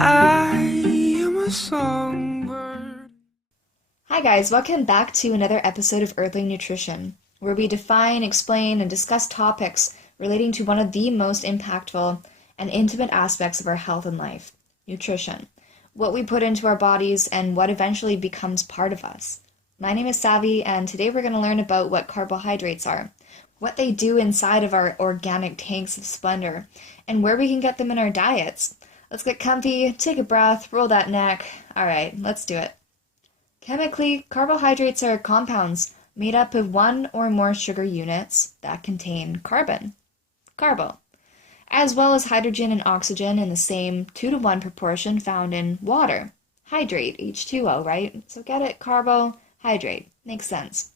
I am a songbird. Hi guys, welcome back to another episode of Earthling Nutrition, where we define, explain, and discuss topics relating to one of the most impactful and intimate aspects of our health and life, nutrition, what we put into our bodies, and what eventually becomes part of us. My name is Savvy, and today we're going to learn about what carbohydrates are, what they do inside of our organic tanks of splendor, and where we can get them in our diets. Let's get comfy, take a breath, roll that neck. All right, let's do it. Chemically, carbohydrates are compounds made up of one or more sugar units that contain carbon, carbo, as well as hydrogen and oxygen in the same 2-to-1 proportion found in water, hydrate, H2O, right? So get it, carbohydrate, makes sense.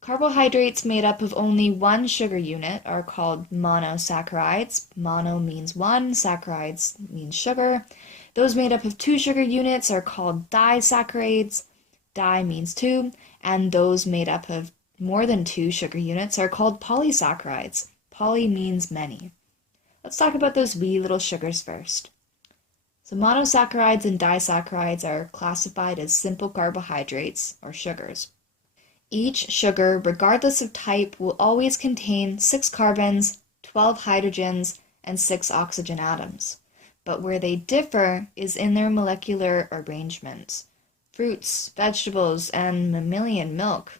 Carbohydrates made up of only one sugar unit are called monosaccharides. Mono means one, saccharides means sugar. Those made up of two sugar units are called disaccharides. Di means two, and those made up of more than two sugar units are called polysaccharides. Poly means many. Let's talk about those wee little sugars first. So monosaccharides and disaccharides are classified as simple carbohydrates, or sugars. Each sugar, regardless of type, will always contain 6 carbons, 12 hydrogens, and 6 oxygen atoms. But where they differ is in their molecular arrangement. Fruits, vegetables, and mammalian milk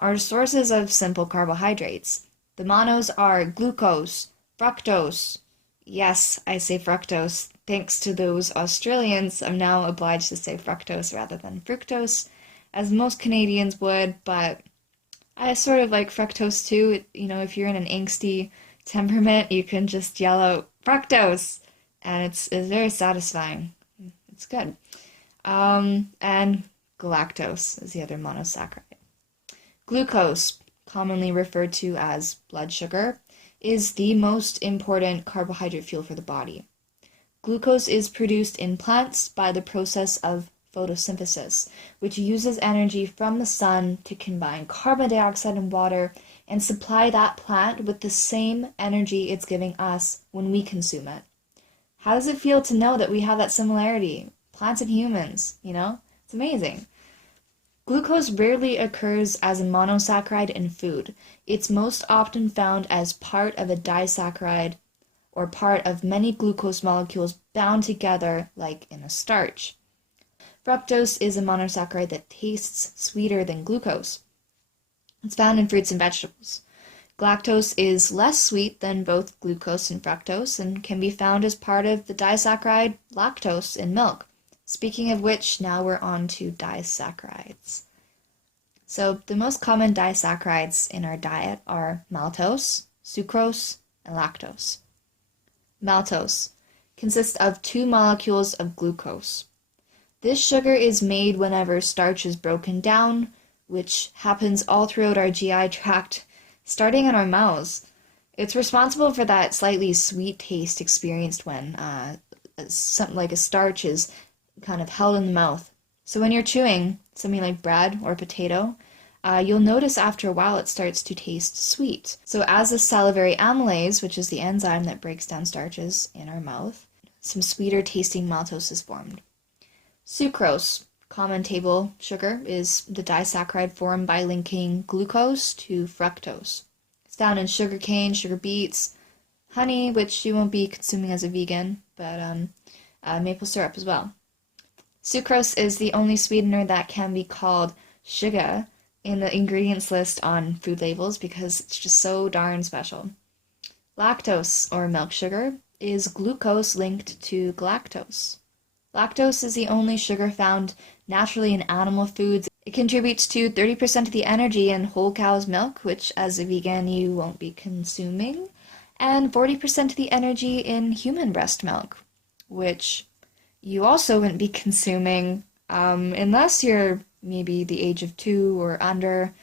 are sources of simple carbohydrates. The monos are glucose, fructose. Yes, I say fructose. Thanks to those Australians, I'm now obliged to say fructose rather than fructose, as most Canadians would, but I sort of like fructose too. You know, if you're in an angsty temperament, you can just yell out fructose, and it's very satisfying. It's good. And galactose is the other monosaccharide. Glucose, commonly referred to as blood sugar, is the most important carbohydrate fuel for the body. Glucose is produced in plants by the process of photosynthesis, which uses energy from the sun to combine carbon dioxide and water and supply that plant with the same energy it's giving us when we consume it. How does it feel to know that we have that similarity? Plants and humans, you know? It's amazing. Glucose rarely occurs as a monosaccharide in food. It's most often found as part of a disaccharide or part of many glucose molecules bound together like in a starch. Fructose is a monosaccharide that tastes sweeter than glucose. It's found in fruits and vegetables. Galactose is less sweet than both glucose and fructose and can be found as part of the disaccharide lactose in milk. Speaking of which, now we're on to disaccharides. So the most common disaccharides in our diet are maltose, sucrose, and lactose. Maltose consists of 2 molecules of glucose. This sugar is made whenever starch is broken down, which happens all throughout our GI tract, starting in our mouths. It's responsible for that slightly sweet taste experienced when something like a starch is kind of held in the mouth. So when you're chewing something like bread or potato, you'll notice after a while it starts to taste sweet. So as the salivary amylase, which is the enzyme that breaks down starches in our mouth, some sweeter tasting maltose is formed. Sucrose, common table sugar, is the disaccharide formed by linking glucose to fructose. It's found in sugarcane, sugar beets, honey, which you won't be consuming as a vegan, but maple syrup as well. Sucrose is the only sweetener that can be called sugar in the ingredients list on food labels because it's just so darn special. Lactose, or milk sugar, is glucose linked to galactose. Lactose is the only sugar found naturally in animal foods. It contributes to 30% of the energy in whole cow's milk, which as a vegan you won't be consuming, and 40% of the energy in human breast milk, which you also wouldn't be consuming unless you're maybe the age of 2 or under.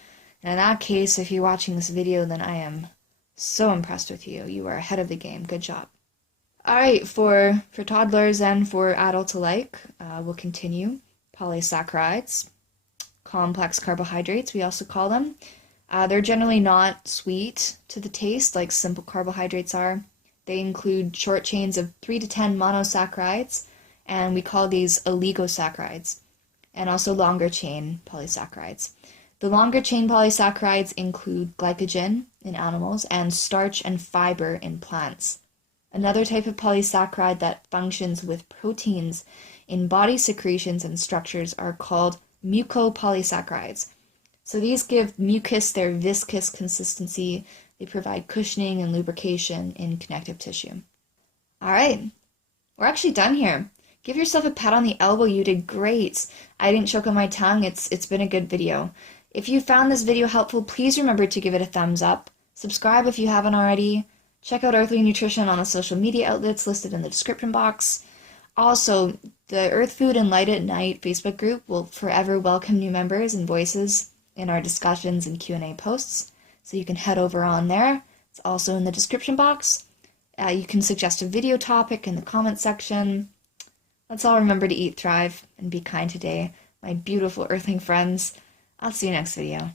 And in that case, if you're watching this video, then I am so impressed with you. You are ahead of the game. Good job. Alright, for toddlers and for adults alike, we'll continue. Polysaccharides, complex carbohydrates, we also call them. They're generally not sweet to the taste like simple carbohydrates are. They include short chains of 3 to 10 monosaccharides, and we call these oligosaccharides, and also longer chain polysaccharides. The longer chain polysaccharides include glycogen in animals and starch and fiber in plants. Another type of polysaccharide that functions with proteins in body secretions and structures are called mucopolysaccharides. So these give mucus their viscous consistency. They provide cushioning and lubrication in connective tissue. All right, we're actually done here. Give yourself a pat on the elbow. You did great. I didn't choke on my tongue. It's been a good video. If you found this video helpful, please remember to give it a thumbs up. Subscribe if you haven't already. Check out Earthly Nutrition on the social media outlets listed in the description box. Also, the Earth Food and Light at Night Facebook group will forever welcome new members and voices in our discussions and Q&A posts. So you can head over on there. It's also in the description box. You can suggest a video topic in the comment section. Let's all remember to eat, thrive, and be kind today, my beautiful Earthling friends. I'll see you next video.